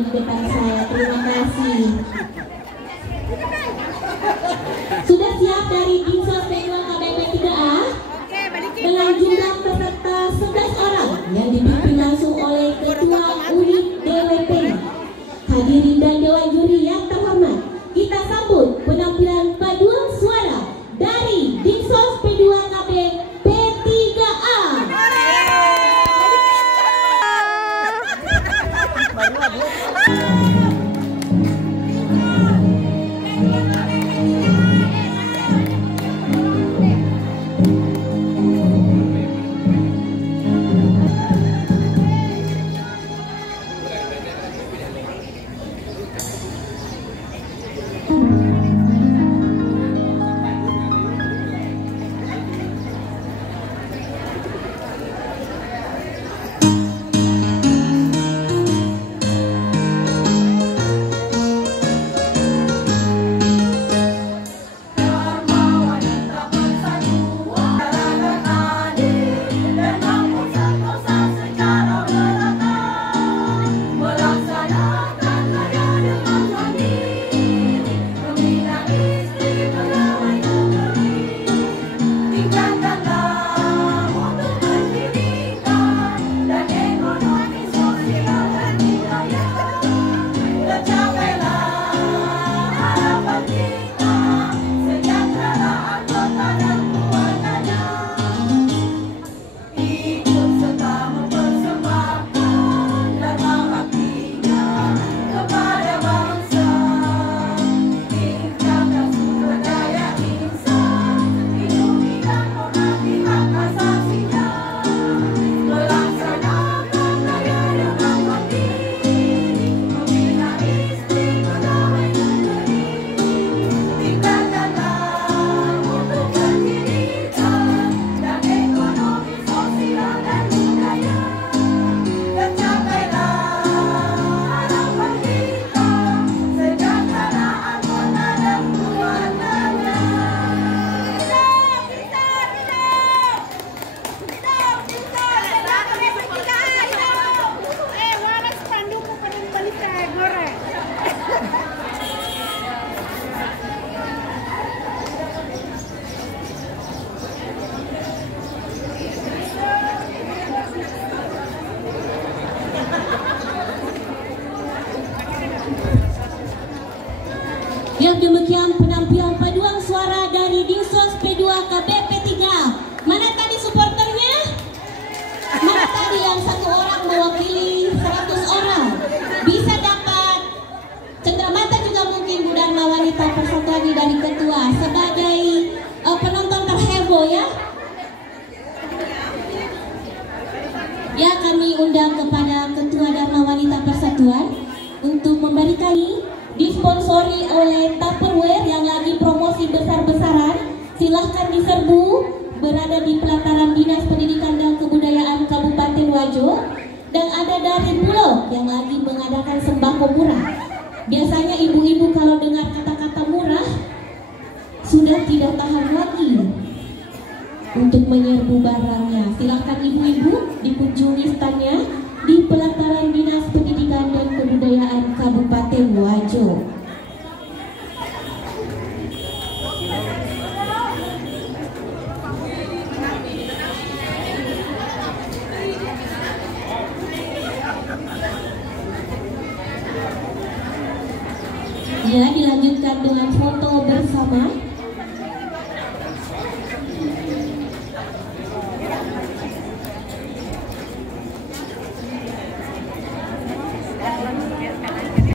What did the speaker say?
yang di depan saya. Terima kasih. Sudah siap dari Dinsos P2 KBP 3A dengan jumlah peserta 11 orang yang dipimpin langsung oleh Ketua Unit DWP. Hadirin dan Dewan Juri yang terhormat, kita sambut penampilan paduan suara dari Dinsos P2 KBP 3A. Yang demikian penampilan paduan suara dari Dinsos P2 KBP 3. Mana tadi supporternya? Mana tadi yang satu orang mewakili 100 orang? Bisa dapat cenderamata juga mungkin Bu Dharma Wanita Persatuan dari Ketua sebagai penonton terheboh ya. Ya, kami undang kepada Ketua Dharma Wanita Persatuan untuk memberikan disponsori oleh Tupperware yang lagi promosi besar-besaran. Silahkan diserbu, berada di pelataran Dinas Pendidikan dan Kebudayaan Kabupaten Wajo. Dan ada dari Bulog yang lagi mengadakan sembako murah. Biasanya ibu-ibu kalau dengar kata-kata murah sudah tidak tahan lagi untuk menyerbu barangnya. Silahkan ibu-ibu dikunjungi standnya di pelataran Dinas Pendidikan dan Kebudayaan Kabupaten Wajo. Ya, dilanjutkan dengan foto bersama.